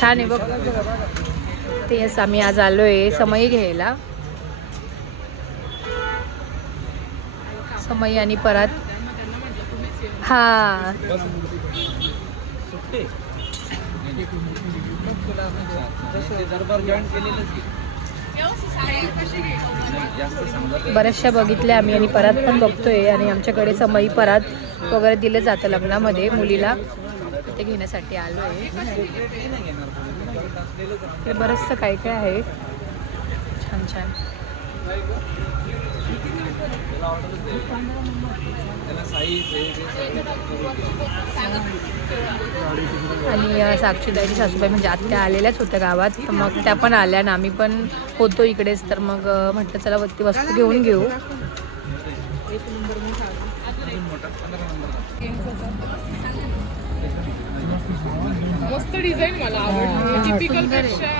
छान आहे बघ. तेच आम्ही आज आलोय समई घ्यायला. समई आणि परत हा बऱ्याचशा बघितल्या आम्ही आणि परत पण बघतोय. आणि आमच्याकडे समई परत वगैरे दिलं जातं लग्नामध्ये मुलीला, ते घेण्यासाठी आलो आहे. ते बरंचसं काय काय आहे छान छान. आणि साक्षीताईची सासूबाई म्हणजे आत्या आलेल्याच होत्या गावात, तर मग त्या पण आल्या आणि आम्ही पण होतो इकडेच. तर मग म्हटलं चला ती वस्तू घेऊन घेऊ. मस्त डिझाईन मला आवडली. टिपिकल पेक्षा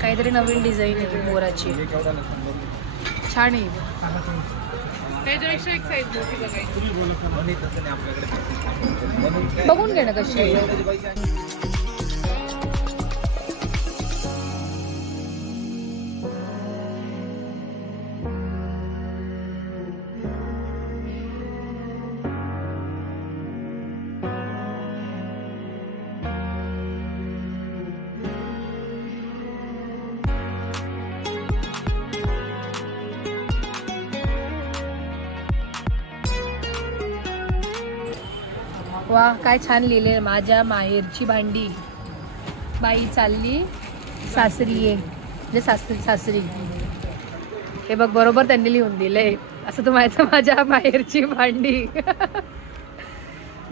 काहीतरी नवीन डिझाईन आहे मोराची, छान आहे. त्याच्यापेक्षा एक साईज मोठी बघायची. बघून घे ना कशी आहे. वा काय छान लिहिले. माझ्या माहेरची भांडी बाई चालली सासरी ये, म्हणजे सासरी. हे बघ बरोबर त्यांनी लिहून दिलंय. असं तुम्हाला माझ्या माहेरची भांडी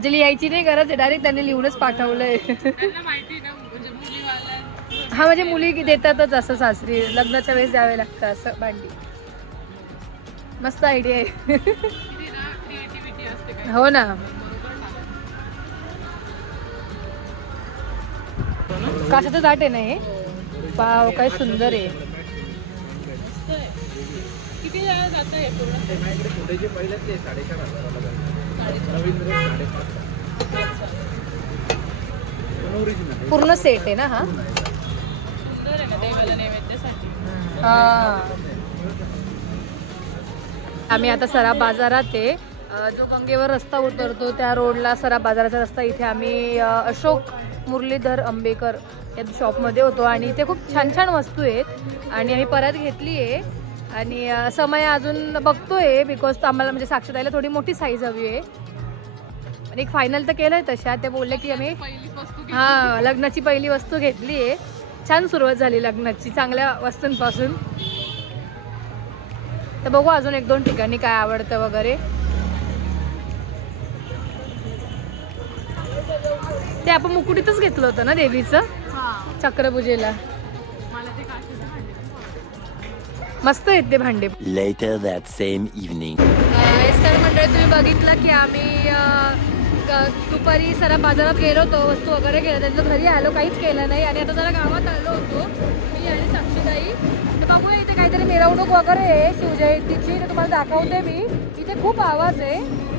जे लिहायची नाही गरज आहे, डायरेक्ट त्यांनी लिहूनच पाठवलंय. हा म्हणजे मुली देतातच असं सासरी लग्नाच्या वेळेस द्यावे लागतं असं भांडी. मस्त आयडिया आहे. हो ना. काशाचं ताट आहे ना हे. पाव काय सुंदर आहे. किती जातं हे पूर्ण? पूर्ण सेट आहे ना हा. सुंदर आहे ना देवाला नैवेद्यासाठी. हा. आम्ही आता सराफ बाजारात आहे. जो गंगेवर रस्ता उतरतो त्या रोडला सराफ बाजाराचा रस्ता. इथे आम्ही अशोक मुरलीधर आंबेकर या शॉपमध्ये होतो आणि इथे खूप छान छान वस्तू आहेत आणि आम्ही परत घेतली आहे. आणि समय अजून बघतोय बिकॉज आम्हाला म्हणजे साक्षीताईला थोडी मोठी साईज हवी आहे. आणि एक फायनल तर केलं आहे तशा. ते बोलले की आम्ही हां लग्नाची पहिली वस्तू घेतली आहे. छान सुरुवात झाली लग्नाची चांगल्या वस्तूंपासून. तर बघू अजून एक दोन ठिकाणी काय आवडतं वगैरे. ते आपण मुकुटीतच घेतलं होतं ना देवीचं चक्रपूजेला. मस्त आहेत ते भांडे. Later that same evening. तर मंडळी तुम्ही बघितलं की आम्ही दुपारी सरा बाजारात गेलो होतो, वस्तू वगैरे गेलो, त्यांचं घरी आलो, काहीच केलं नाही. आणि आता जरा गावात आलो होतो मी आणि साक्षीताई. तर बघूया इथे काहीतरी मिरवणूक वगैरे आहे शिवजयंतीची, तर तुम्हाला दाखवते मी. इथे खूप आवाज आहे.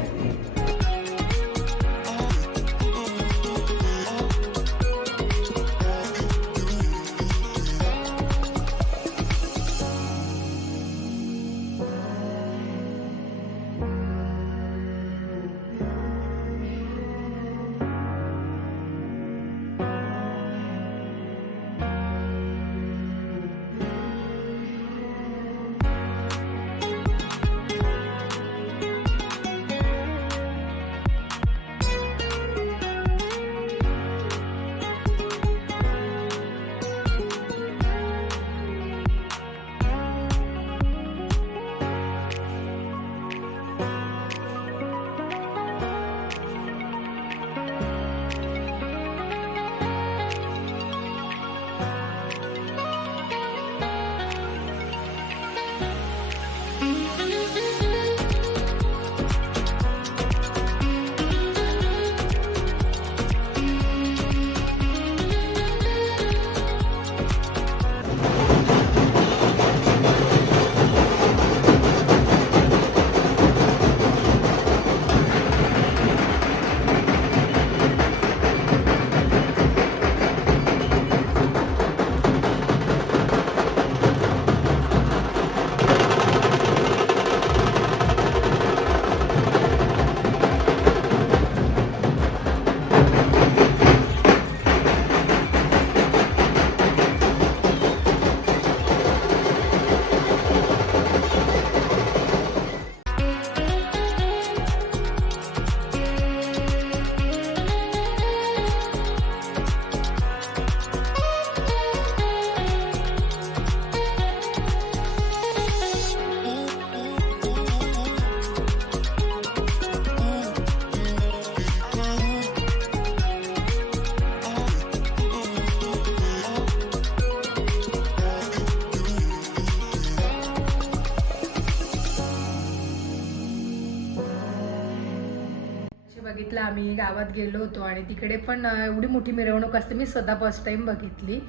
बघितलं आम्ही गावात गेलो होतो आणि तिकडे पण एवढी मोठी मिरवणूक असते मी स्वतः फर्स्ट टाइम बघितली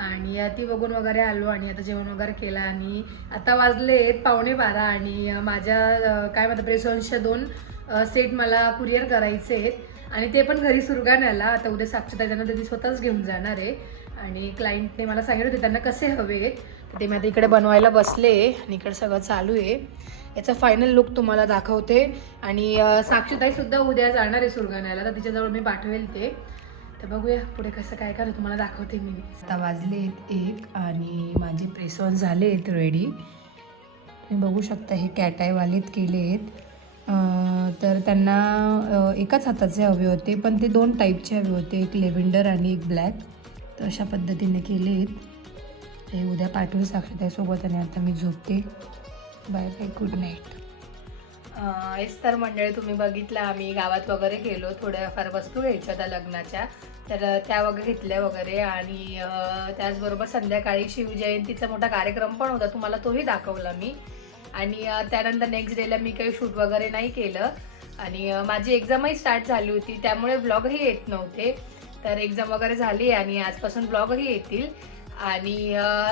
आणि ती बघून वगैरे आलो आणि आता जेवण वगैरे केलं आणि आता वाजले 11:15 आणि माझ्या काय म्हणतात प्रेसॉन्सच्या 2 सेट मला कुरिअर करायचे आहेत आणि ते पण घरी सुरगाण्याला. आता उद्या साक्षता त्याच्यानंतर ती स्वतःच घेऊन जाणार आहे आणि क्लायंटने मला सांगितलं होते त्यांना कसे हवे आहेत तर ते मी आता इकडे बनवायला बसले आणि इकडे सगळं चालू आहे. याचा फायनल लुक तुम्हाला दाखवते आणि साक्षीताईसुद्धा उद्या जाणार आहे सुरगाण्याला तर तिच्याजवळ मी पाठवेल ते. तर बघूया पुढे कसं काय काय तुम्हाला दाखवते मी. आता वाजले 1 आणि माझे प्रेसॉन झाले आहेत रेडी. तुम्ही बघू शकता हे कॅटायवालेत केले आहेत. तर त्यांना एकाच हाताचे हवे होते पण ते 2 टाईपचे हवे होते, एक लेव्हेंडर आणि एक ब्लॅक. तर अशा पद्धतीने केले आहेत. ते उद्या पाठवून साक्षीताईसोबत आणि आता मी झोपते. Bye bye, good night. हेच तर मंडळी तुम्ही बघितलं आम्ही गावात वगैरे गेलो, थोड्याफार वस्तू घ्यायच्या त्या लग्नाच्या तर त्या वगैरे घेतल्या वगैरे आणि त्याचबरोबर संध्याकाळी शिवजयंतीचा मोठा कार्यक्रम पण होता, तुम्हाला तोही दाखवला मी. आणि त्यानंतर नेक्स्ट डेला मी काही शूट वगैरे नाही केलं आणि माझी एक्झामही स्टार्ट झाली होती त्यामुळे ब्लॉगही येत नव्हते. तर एक्झाम वगैरे झाली आणि आजपासून ब्लॉगही येतील. आणि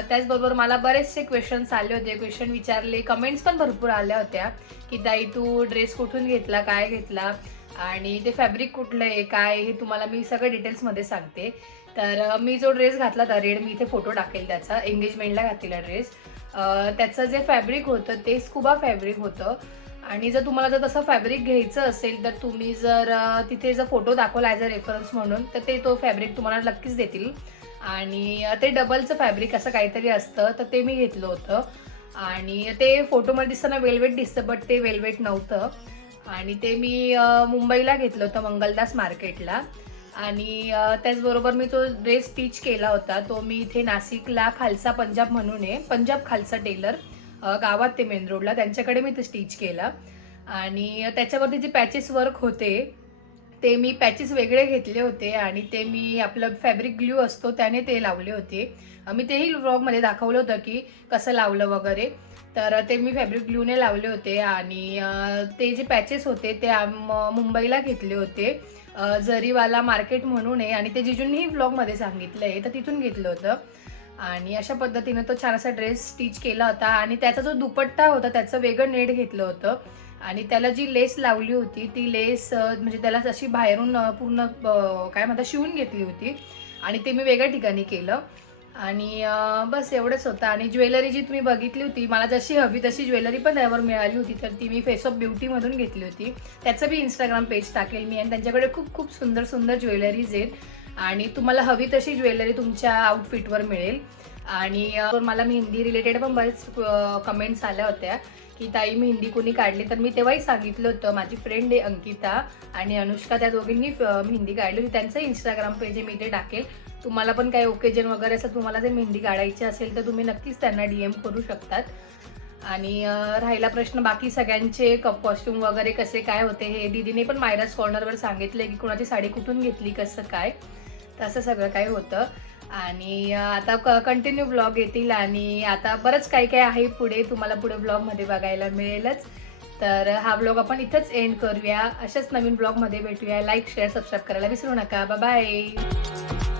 त्याचबरोबर मला बरेचसे क्वेश्चन्स आले होते, क्वेश्चन विचारले, कमेंट्स पण भरपूर आल्या होत्या की ताई तू ड्रेस कुठून घेतला, काय घेतला आणि ते फॅब्रिक कुठलं आहे काय हे तुम्हाला मी सगळं डिटेल्समध्ये सांगते. तर मी जो ड्रेस घातला होता रेड, मी इथे फोटो टाकेल त्याचा, एंगेजमेंटला घातलेला ड्रेस. त्याचं जे फॅब्रिक होतं ते स्कुबा फॅब्रिक होतं आणि जर तुम्हाला जर तसं फॅब्रिक घ्यायचं असेल तर तुम्ही जर तिथे जर फोटो दाखवला ॲज अ रेफरन्स म्हणून तर ते तो फॅब्रिक तुम्हाला नक्कीच देतील. आणि ते डबलचं फॅब्रिक असं काहीतरी असतं तर ते मी घेतलं होतं आणि ते फोटोमध्ये दिसताना वेलवेट दिसतं बट ते वेलवेट नव्हतं. आणि ते मी मुंबईला घेतलं होतं मंगलदास मार्केटला. आणि त्याचबरोबर मी तो ड्रेस स्टिच केला होता तो मी इथे नाशिकला खालसा पंजाब म्हणून आहे, पंजाब खालसा टेलर गावात ते मेन रोडला, त्यांच्याकडे मी ते स्टिच केलं. आणि त्याच्यावरती जे पॅचेस वर्क होते ते मी पॅचेस वेगळे घेतले होते आणि ते मी आपलं फॅब्रिक ग्लू असतो त्याने ते लावले होते. मी तेही व्लॉगमध्ये दाखवलं होतं की कसं लावलं वगैरे. तर ते मी फॅब्रिक ग्लूने लावले होते आणि ते जे पॅचेस होते ते मुंबईला घेतले होते, जरीवाला मार्केट म्हणून आहे आणि ते जिजूंनीही व्लॉगमध्ये सांगितलं आहे तर तिथून घेतलं होतं. आणि अशा पद्धतीनं तो छान असा ड्रेस स्टिच केला होता आणि त्याचा जो दुपट्टा होता त्याचं वेगळं नेट घेतलं होतं आणि त्याला जी लेस लावली होती ती लेस म्हणजे त्याला अशी बाहेरून पूर्ण काय म्हणतात शिवून घेतली होती आणि ते मी वेगळ्या ठिकाणी केलं. आणि बस एवढंच होतं. आणि ज्वेलरी जी तुम्ही बघितली होती मला जशी हवी तशी ज्वेलरी पण त्यावर मिळाली होती तर ती मी फेस ऑफ ब्युटीमधून घेतली होती. त्याचं बी इंस्टाग्राम पेज टाकेल मी आणि त्यांच्याकडे खूप खूप सुंदर सुंदर ज्वेलरीज आहेत आणि तुम्हाला हवी तशी ज्वेलरी तुमच्या आउटफिटवर मिळेल. आणि मला मेहंदी रिलेटेड पण बरेच कमेंट्स आल्या होत्या की ताई मेहंदी कोणी काढली, तर मी तेव्हाही सांगितलं होतं माझी फ्रेंड आहे अंकिता आणि अनुष्का, त्या दोघींनी मेहंदी काढली होती. त्यांचं इंस्टाग्राम पेज आहे मी ते टाकेल. तुम्हाला पण काही ओकेजन वगैरे असं तुम्हाला जर मेहंदी काढायची असेल तर तुम्ही नक्कीच त्यांना DM करू शकतात. आणि राहिला प्रश्न बाकी सगळ्यांचे कॉस्ट्यूम वगैरे कसे काय होते हे दीदीने पण मायराज कॉर्नरवर सांगितले की कुणाची साडी कुठून घेतली कसं काय, तसं सगळं काही होतं. आणि आता कंटिन्यू ब्लॉग येतील आणि आता बरंच काही काही आहे पुढे, तुम्हाला पुढे ब्लॉगमध्ये बघायला मिळेलच. तर हा ब्लॉग आपण इथंच एंड करूया. अशाच नवीन ब्लॉगमध्ये भेटूया. लाईक शेअर सबस्क्राईब करायला विसरू नका. Bye bye.